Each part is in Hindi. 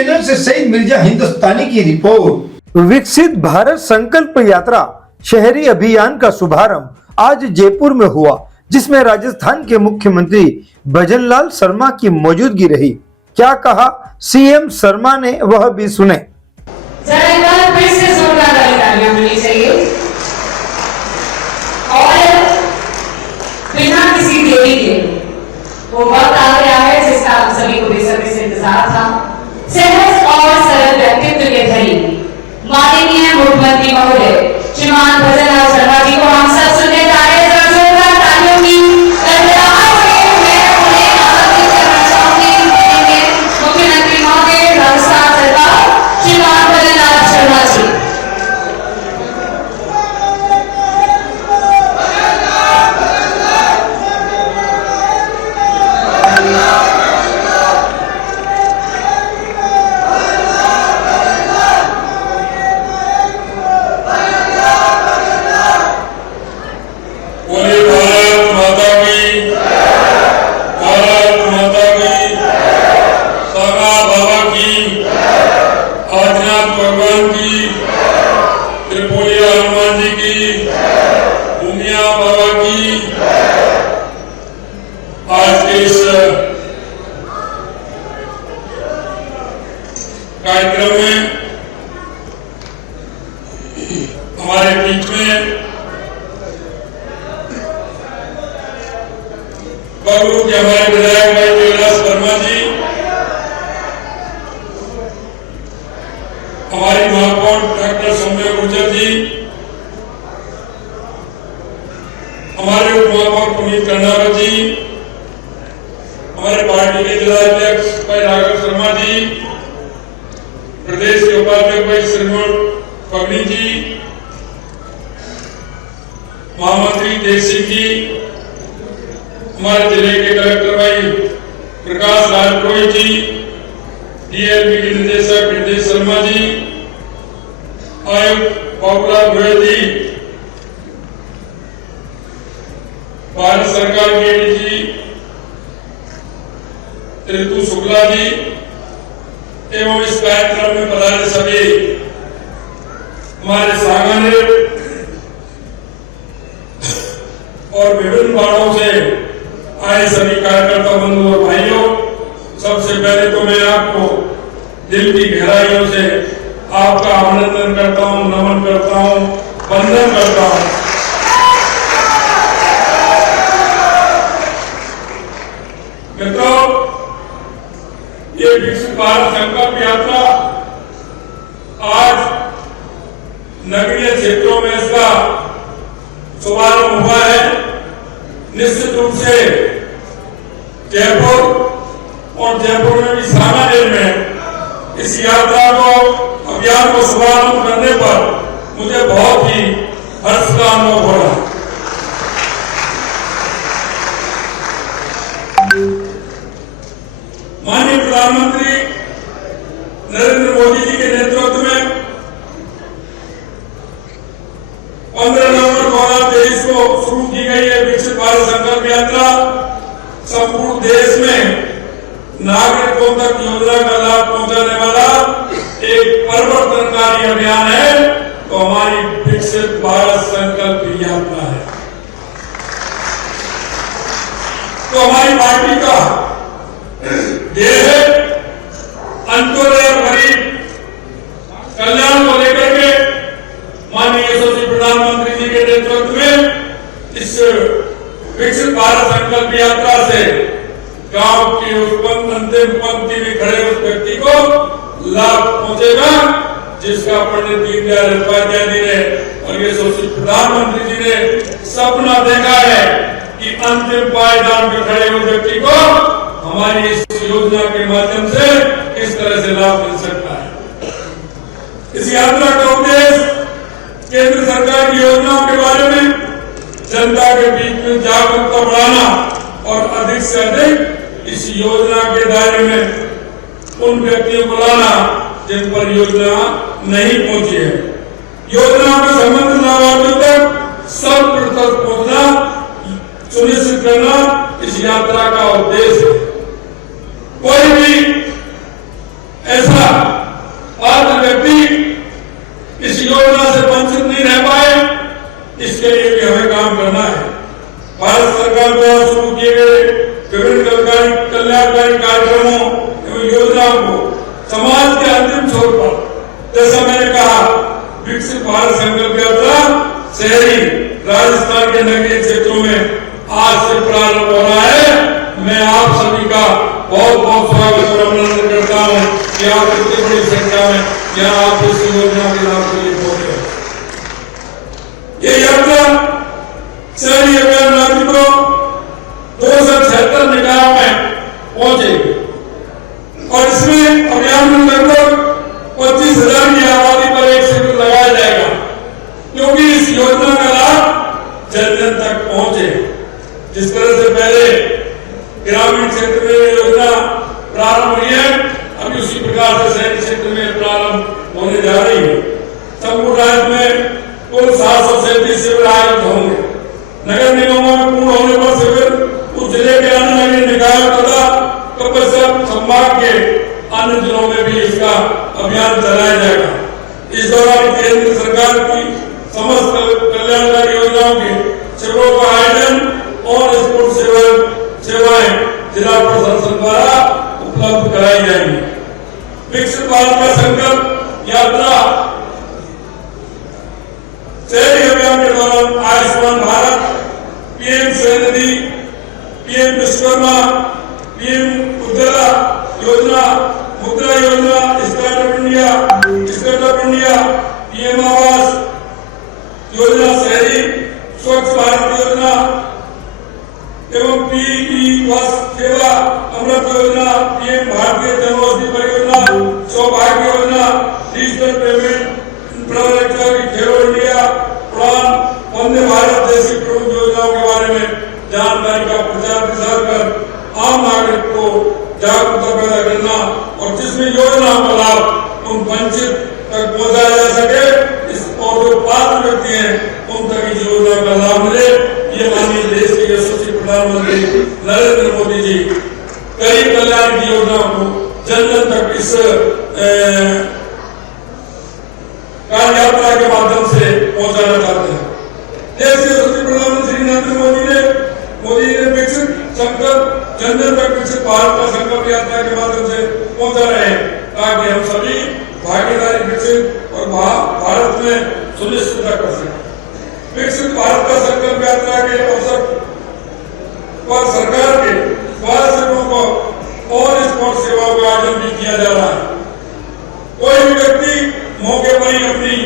चैनल से सईद मिर्जा हिंदुस्तानी की रिपोर्ट। विकसित भारत संकल्प यात्रा शहरी अभियान का शुभारंभ आज जयपुर में हुआ, जिसमें राजस्थान के मुख्यमंत्री भजनलाल शर्मा की मौजूदगी रही। क्या कहा सीएम शर्मा ने, वह भी सुने। जरा एक बार फिर से जोरदार तालियां मिलनी चाहिए और बिना किसी देरी के वो वक्त आ गया है जिसका आप सभी को बेसब्री से इंतजार था। सहज और सरल व्यक्तित्व के धनी माननीय मुख्यमंत्री महोदय श्रीमान भजनलाल शर्मा जी को हम सब सुनने जा रहे हैं। जोरदार तालियों की गड़गड़ाहट से मैं उन्हें आमंत्रित करना चाहूंगी। मुख्यमंत्री महोदय राजस्थान सरकार श्रीमान भजनलाल शर्मा जी। कार्यक्रम में हमारे बीच में बगरू के हमारे विधायक भाई कैलाश वर्मा जी, हमारी महापौर डॉक्टर सौम्या गुर्जर जी, हमारे उप महापौर पुनीत कर्नावत जी, हमारे पार्टी के जिला अध्यक्ष भाई राघव शर्मा जी, प्रदेश के उपाध्यक्ष भाई श्रीमोहन पगड़ी जी, महामंत्री देव सिंह जी, हमारे जिले के कलेक्टर भाई प्रकाश राज पुरोहित जी, डीएलपी के निदेशक हृदय शर्मा जी, आयुक्त बाबूलाल गोयल जी, भारत सरकार के एडीजी ऋतु शुक्ला जी एवं इस कार्यक्रम में पधारे सभी हमारे सांगानेर और विभिन्न वार्डों से आए सभी कार्यकर्ता बंधु और भाइयों, सबसे पहले तो मैं आपको दिल की गहराइयों से आपका अभिनंदन करता हूं, नमन करता हूं, वंदन करता हूं। मित्रों, ये विकसित भारत संकल्प यात्रा आज नगरीय क्षेत्रों में इसका शुभारंभ हुआ है। निश्चित रूप से जयपुर और जयपुर में भी सांगानेर में इस यात्रा को, अभियान को शुभारंभ करने पर मुझे बहुत ही हर्ष का अनुभव हो रहा है। माननीय प्रधानमंत्री नरेंद्र मोदी जी के नेतृत्व में 15 नवंबर 2023 को शुरू की गई है विकसित भारत संकल्प यात्रा संपूर्ण देश में नागरिकों तक योजना का लाभ पहुंचाने वाला एक परिवर्तनकारी अभियान है, तो हमारी विकसित भारत संकल्प यात्रा है। तो हमारी पार्टी का ध्येय है अंत्योदय और गरीब कल्याण को लेकर के माननीय यशस्वी प्रधानमंत्री जी के नेतृत्व में इस विकसित भारत संकल्प यात्रा से गांव की उस अंतिम पंक्ति में खड़े उस व्यक्ति को लाभ पहुंचेगा जिसका पंडित दीनदयाल उपाध्याय जी ने और यशस्वी प्रधानमंत्री जी ने सपना देखा है कि अंतिम पायदान में खड़े उस व्यक्ति को हमारी इस योजना के माध्यम से किस तरह से लाभ मिल सकता है। इस यात्रा का उद्देश्य केंद्र सरकार की योजनाओं के बारे में जनता के बीच में जागरूकता बढ़ाना और अधिक से अधिक इस योजना के दायरे में उन व्यक्तियों को लाना जिन पर योजना नहीं पहुंची है। योजना का संबंध लाभार्थियों तक सब तक पहुंचना सुनिश्चित करना इस यात्रा का उद्देश्य है। कोई भी ऐसा किए गए विभिन्न कल्याणकारी कार्यक्रमों एवं योजनाओं को समाज के अंतिम छोर पर, जैसा मैंने कहा, विकसित भारत संकल्प यात्रा शहरी राजस्थान के नगरीय क्षेत्रों में आज से प्रारंभ हो रहा है। मैं आप सभी का बहुत बहुत स्वागत और अभिनंदन करता हूँ कि आप इतनी बड़ी संख्या में यहाँ आप इस योजना के लाभ के लिए पहुंचे। ये यात्रा शहरी अभियान नागरिकों 276 निकायों में पहुंचेगी और इसमें अभियान में लगभग 25,000 की आबादी पर एक शिविर लगाया जाएगा, क्योंकि इस योजना का लाभ जन जन तक पहुंचे। जिस तरह से पहले ग्रामीण क्षेत्र में योजना प्रारंभ हुई है, अभी उसी प्रकार से शहरी क्षेत्र में प्रारंभ होने जा रही है। संपूर्ण राज्य में कुल 737 शिविर आयोजित होंगे। नगर निगमों में पूर्ण होने पर शिविर उस जिले के अन्य नगरीय निकायों तथा कपस्या संभाग के अन्य जिलों में भी इसका अभियान चलाया जाएगा। इस दौरान केंद्र सरकार की समस्त कल्याणकारी योजनाओं के शिविरों का आयोजन और स्पोर्ट्स सेवाएं जिला प्रशासन द्वारा उपलब्ध कराई जाएंगी। विकसित भारत का संकल्प यात्रा शहरी अभियान के दौरान Ayushman Bharat, PM Svanidhi, PM Vishwakarma, PM Ujjwala योजना, मुद्रा योजना, startup India, PM Awas Yojana, शहरी स्वच्छ भारत योजना एवं पीई बस सेवा अमृत योजना, पीएम भारतीय जनऔषधि परियोजना, सौभाग्य योजना, डिजिटल पेमेंट इंफ्रास्ट्रक्चर, खेलो इंडिया, उड़ान, वंदे भारत जैसी प्रमुख योजनाओं के बारे में जानकारी का प्रचार प्रसार कर आम नागरिक को जागरूकता पैदा करना और जिसमें योजनाओं का लाभ उन वंचित तक पहुंचाया जा सके, इस और जो पात्र व्यक्ति हैं उन तक इस योजना का लाभ मिले, ये माननीय देश के यशस्वी प्रधानमंत्री नरेंद्र मोदी जी गरीब कल्याण की योजनाओं को जन जन तक इस कार यात्रा के माध्यम से पहुंचाना चाहते हैं। देश के यशस्वी प्रधानमंत्री नरेंद्र मोदी ने विकसित संकल्प जन जन तक विकसित भारत का संकल्प यात्रा के माध्यम से पहुंचा रहे हैं, ताकि हम सभी भागीदारी विकसित और भारत में सुनिश्चित कर सकें। विकसित भारत का संकल्प यात्रा के अवसर पर सरकार के स्वास्थ्य सेवाओं को और स्पोर्ट्स सेवाओं का आयोजन भी किया जा रहा है। कोई भी व्यक्ति मौके पर ही अपनी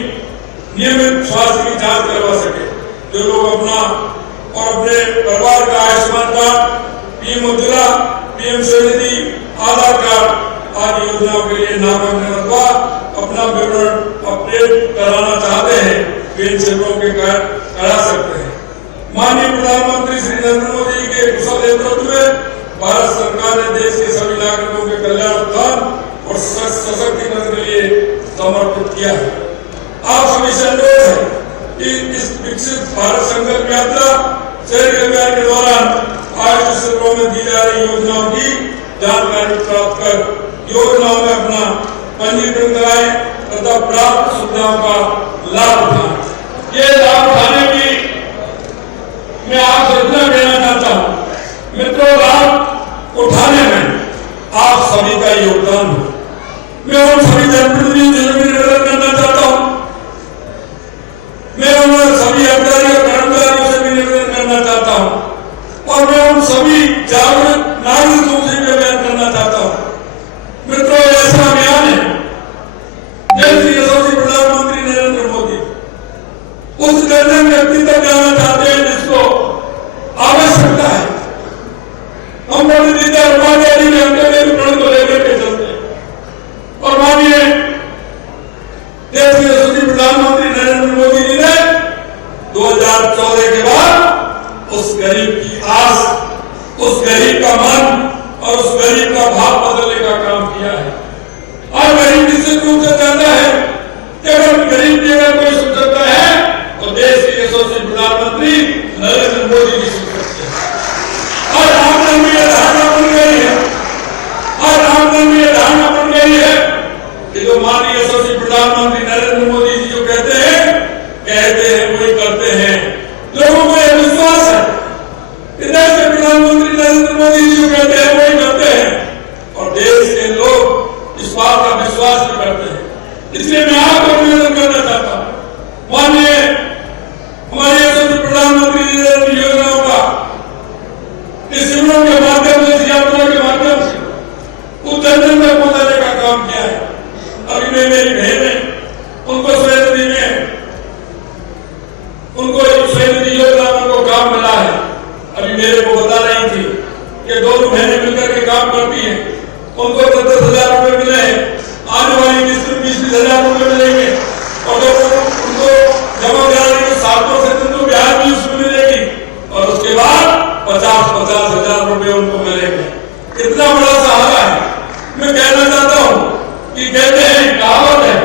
नियमित स्वास्थ्य की जांच करवा सके। जो लोग अपना और अपने परिवार का Ayushman card, PM Ujjwala, PM Svanidhi, Aadhaar card आदि योजनाओं के लिए नामांकन अथवा अपना विवरण अपडेट कराना चाहते हैं, वे इन शिविरों के करा सकते हैं। माननीय प्रधानमंत्री श्री नरेंद्र मोदी के कुशल नेतृत्व में भारत सरकार ने देश के सभी नागरिकों के कल्याण, उत्थान और सशक्तिकरण के लिए समर्पित किया है। आप सभी से अनुरोध है कि इस विकसित भारत संकल्प यात्रा शहरी अभियान के दौरान आयोजित शिविरों में दी जा रही योजनाओं की जानकारी प्राप्त कर योजनाओं में अपना पंजीकरण कराएं तथा प्राप्त सुविधाओं का लाभ उठाएं। ये लाभ उठाने की मैं आपसे इतना कहना चाहता हूँ, मित्रों, लाभ उठाने में आप सभी का योगदान हो। मैं उन सभी जनप्रतिनिधियों से भी निवेदन करना चाहता हूँ, मैं उन सभी अधिकारियों कर्मचारियों से भी निवेदन करना चाहता हूँ और मैं उन सभी जागरूक नागरिकों से भी निवेदन करना चाहता हूँ। मित्रों, ऐसा अभियान है देश के यशस्वी प्रधानमंत्री नरेंद्र मोदी उस निर्णय व्यक्ति तक जाना चाहते हैं जिसको आवश्यकता है। हम पंडित दीनदयाल उपाध्याय जी ने हमने प्रण को लेकर के चलते हैं और मानिए देश के यशस्वी प्रधानमंत्री नरेंद्र मोदी जी ने 2014 के बाद उस गरीब की आस, उस गरीब का मन और उस गरीब का भाव बदलने का काम किया है। और गरीब निश्चित रूप से चाहता है कि अगर गरीब की अगर कोई सुन सकता है तो देश के यशस्वी प्रधानमंत्री नरेंद्र मोदी जी सुन सकते हैं। और रामनवमी में धारणा बन गई है, और रामनवमी में धारणा बन गई है कि जो माननीय यशस्वी प्रधानमंत्री नरेंद्र मोदी जी जो कहते हैं वही करते हैं। लोगों को यह विश्वास है कि देश के प्रधानमंत्री इसलिए मैं आपको निवेदन करना चाहता हूँ, माननीय हमारे यशस्वी प्रधानमंत्री जी ने योजनाओं का इस शिविरों के माध्यम से, इस यात्रा के माध्यम से उस जन में पहुंचाने का काम किया है। अभी मैं मेरी बहन है, उनको स्वेदनी में उनको स्वेदनी योजना में उनको काम मिला है। अभी मेरे को बता रही थी कि दोनों बहनें मिलकर के काम करती हैं, उनको 10,000 रुपए मिले हैं। आने वाली किस्त 20,000 रुपए मिलेंगे और उनको जमा कराने के 7 से तो ब्याज भी उसमें मिलेगी और उसके बाद 50,000 रुपए उनको मिलेंगे। कितना बड़ा सहारा है। मैं कहना चाहता हूँ कि कहते हैं, कहावत है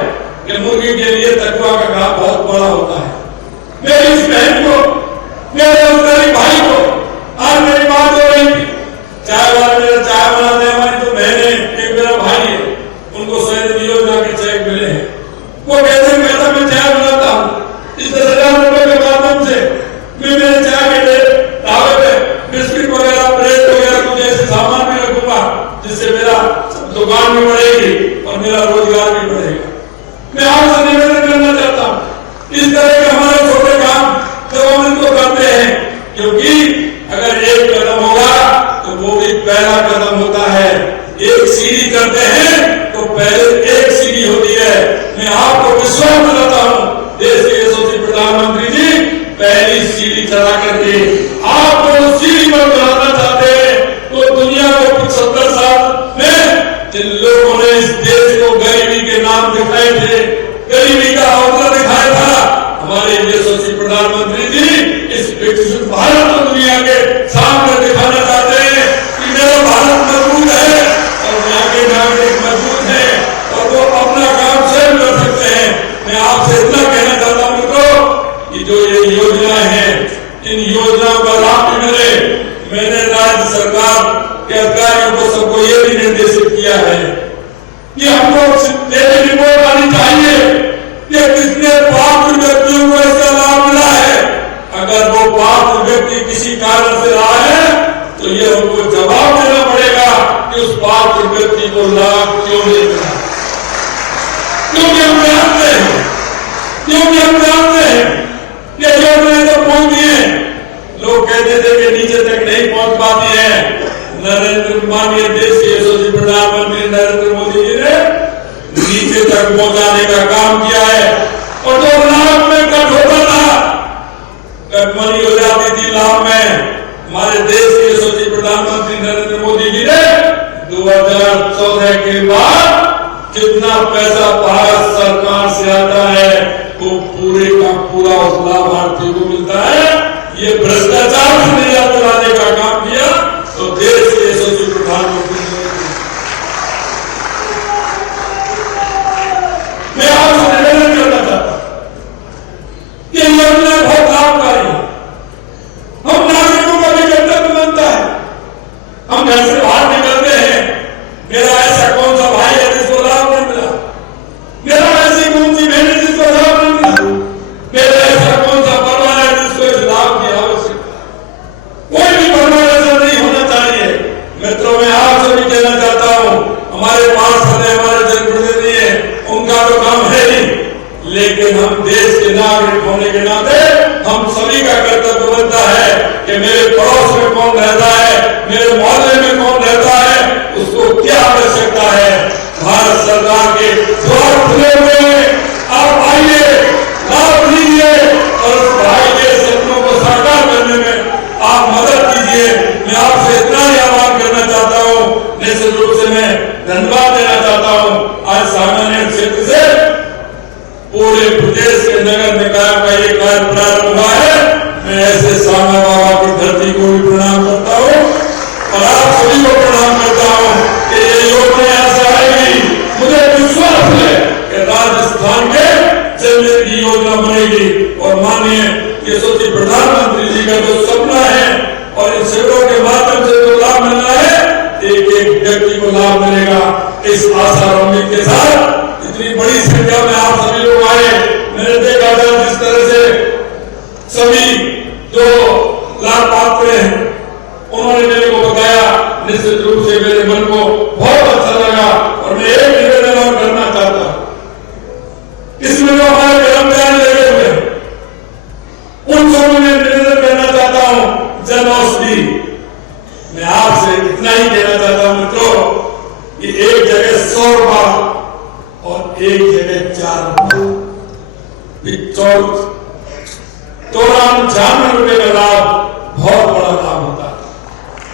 कि मुर्गी के लिए तकवा का घाव बहुत बड़ा होता है। मेरी इस बहन को, मेरे उस गरीब भाई को, आज मेरी बात हो रही थी, चाय वाला मेरा चाय बनाते हैं, हमारी जो बहन है, एक मेरा भाई है, उनको स्वयं योजना के चेक मिले हैं। वो कहते हैं कहता मैं चाय बनाता हूँ, इस 10,000 रुपए के माध्यम से मैं मेरे चाय के ढाबे पे बिस्किट वगैरह, ब्रेड वगैरह कुछ ऐसे सामान भी रखूंगा जिससे मेरा दुकान भी बढ़ेगी और मेरा रोजगार भी बढ़ेगा। मैं आपसे निवेदन करना चाहता हूँ, इस तरह के हमारे छोटे काम जब हम इनको करते हैं, क्योंकि अगर एक कदम होगा तो वो भी पहला कदम होता है। एक सीढ़ी करते हैं तो पहले एक सीढ़ी होती है। मैं आपको विश्वास दिलाता हूँ, देश के यशस्वी प्रधानमंत्री जी पहली सीढ़ी चढ़ा करके आपको सीढ़ी पर चढ़ाना चाहते हैं। तो दुनिया को 75 साल में जिन लोगों ने इस देश को गरीबी के नाम दिखाए थे, गरीबी का हौसला दिखाया था, हमारे यशस्वी प्रधानमंत्री जी इस विकसित भारत को दुनिया के सामने दिखाना चाहते हैं कि मेरा भारत मजबूत है और यहाँ के नागरिक मजबूत है और वो अपना काम स्वयं कर सकते हैं। मैं आपसे इतना कहना चाहता हूँ मित्रों कि जो ये योजना है, इन योजनाओं का लाभ भी मिले। मैंने राज्य सरकार के अधिकारियों को सबको ये भी निर्देशित किया है कि हमको रिपोर्ट आनी चाहिए कि कितने पात्र व्यक्तियों को इसका लाभ मिला है। अगर वो पात्र व्यक्ति किसी कारण से रहा है तो ये हमको जवाब देना पड़ेगा कि उस पात्र व्यक्ति को लाभ क्यों नहीं मिला। क्योंकि हम जानते हैं कि योजनाएं तो पहुंचती है, लोग कहते थे कि नीचे तक नहीं पहुंच पाती है। माननीय देश के यशस्वी प्रधानमंत्री नरेंद्र मोदी जी ने नीचे तक पहुंचाने का काम किया है और जो लाभ में कट होता था, कटमनी हो जाती थी लाभ में, हमारे देश के यशस्वी प्रधानमंत्री नरेंद्र मोदी जी ने 2014 के बाद जितना पैसा भारत सरकार से आता है वो पूरे का पूरा उस लाभार्थी को मिलता है। ये भ्रष्टाचार से निजात दिलाने का काम किया तो देश के यशस्वी प्रधानमंत्री ने। मैं आपसे निवेदन करना चाहता हूं कि योजना बहुत लाभकारी है। हम नागरिकों का भी कर्तव्य बनता है। हम घर से बाहर निकलते हैं, मेरा ऐसा कौन सा भाई है जिसको लाभ नहीं मिला, मेरा ऐसी कौन सी बहन है जिसको लाभ नहीं मिला, मेरा ऐसा कौन सा परिवार है जिसको इस लाभ की आवश्यकता। कोई भी परिवार ऐसा नहीं होना चाहिए। मित्रों, मैं आपसे भी कहना चाहता हूँ, हमारे पास हमारे जनप्रतिनिधि है, उनका तो काम है ही, लेकिन हम देश के नागरिक होने के नाते हम सभी का कर्तव्य बनता है कि मेरे पड़ोस में कौन रहता है, मेरे मोहल्ले में कौन रहता है, उसको क्या आवश्यकता है। भारत सरकार के द्वार खुले हुए हैं, आप आइए, लाभ लीजिए और उस भाई के सपनों को साकार करने में आप मदद कीजिए। मैं आपसे इतना ही आह्वान करना चाहता हूँ। निश्चित रूप से मैं धन्यवाद देना चाहता हूँ। आज सामान्य क्षेत्र से पूरे प्रदेश के नगर निकाय का ये कार्य प्रारंभ हुआ है। मैं ऐसे सामा बाबा की धरती को भी प्रणाम करता हूँ और आप सभी को प्रणाम करता हूँ कि ये योजना यहाँ से आएगी। मुझे विश्वास है कि राजस्थान के जमीन की योजना बनेगी और माननीय यशस्वी प्रधानमंत्री जी का जो सपना है और इन शिविरों के माध्यम से जो लाभ मिलना है, एक एक व्यक्ति को लाभ मिलेगा। इस आशा और उम्मीद के साथ इतनी बड़ी संख्या में आप सभी लोग आए, मैंने देखा था जिस तरह से सभी जो लाभ पात्र हैं उन्होंने मेरे को बताया, निश्चित रूप से मेरे मन को बहुत अच्छा लगा। और मैं एक निवेदन और करना चाहता हूँ ₹94 का लाभ बहुत बड़ा लाभ होता है।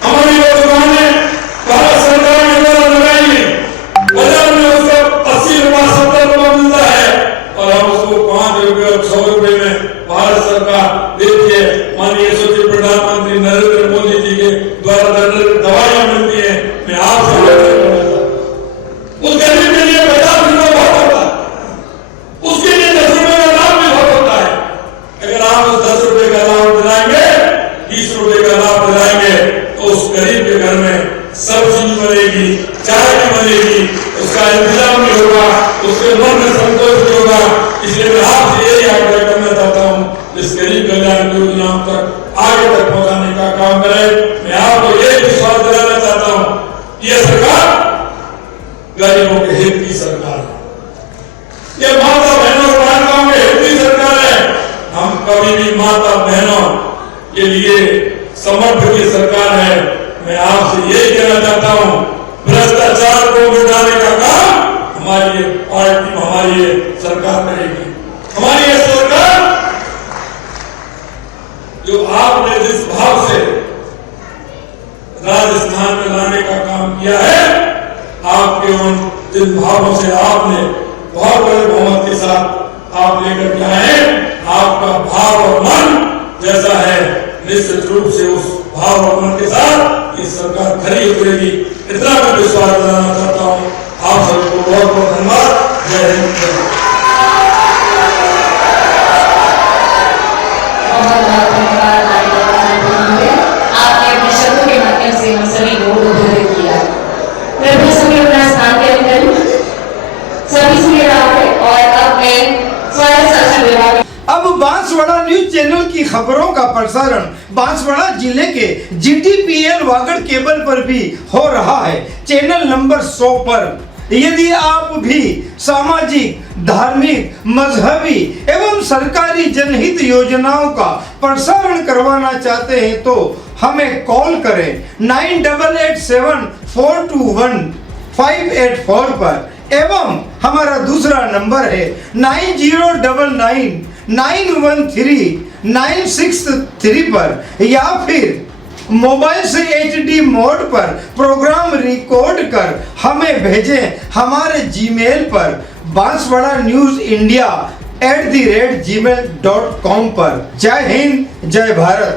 हमारी योजनाओं ने भारत सरकार के द्वारा लगाई है, बाजार में उसका 80 रुपया 70 रुपया मिलता है और हम उसको 5 रुपये और 6 रुपये में भारत सरकार देती है। माननीय यशस्वी प्रधानमंत्री नरेंद्र मोदी जी के द्वारा दवाइयां मिलती है। मैं आपसे उस गरीब के लिए 50 रुपये बहुत होता है, उसके लिए 10 रुपये का लाभ भी बहुत होता है। अगर आप उस 10 रुपये का लाभ दिलाएंगे, 20 रुपये का लाभ दिलाएंगे तो उस गरीब के घर में सब्जी बनेगी, चाय भी बनेगी, उसका इंतजाम भी होगा, उसके मन में संतोष भी होगा। इसलिए मैं आपसे यही आग्रह करना चाहता हूँ, इस गरीब कल्याण योजनाओं तक आगे तक पहुंचाने का काम करें। मैं आपको ये विश्वास दिलाना चाहता हूँ कि यह सरकार गरीबों के हित की सरकार है, यह माता बहनों बालिकाओं के हित की सरकार है। हम कभी भी माता बहनों के लिए समर्थ की सरकार है। मैं आपसे यही कहना चाहता हूँ, भ्रष्टाचार को मिटाने का काम हमारी पार्टी, हमारी सरकार करेगी। हमारी ये सरकार जो आपने जिस भाव से राजस्थान में लाने का काम किया है, आपके उन जिन भावों से आपने बहुत बड़े बहुमत के साथ आप लेकर के आए, आपका भाव और मन जैसा है, निश्चित रूप से उस भाव और मन के साथ ये सरकार खरी उतरेगी। इतना मैं विश्वास दिलाना चाहता हूँ। आप सबको बहुत बहुत धन्यवाद। जय हिंद। आपने अपने शब्दों के माध्यम से हम सभी को उद्बोधित किया। कृपया सभी अपना स्थान ग्रहण करें। सभी सुन रहा है और अब मैं स्वास्थ्य शासन विभाग अब बांसवाड़ा न्यूज चैनल की खबरों का प्रसारण बांसवाड़ा जिले के GTPL वागड़ केबल पर भी हो रहा है, चैनल नंबर 100 पर। यदि आप भी सामाजिक, धार्मिक, मजहबी एवं सरकारी जनहित योजनाओं का प्रसारण करवाना चाहते हैं तो हमें कॉल करें 9874215884 पर एवं हमारा दूसरा नंबर है 9099139663 पर, या फिर मोबाइल से HD मोड पर प्रोग्राम रिकॉर्ड कर हमें भेजें हमारे जीमेल पर banswada.news.india@gmail.com पर। जय हिंद, जय भारत।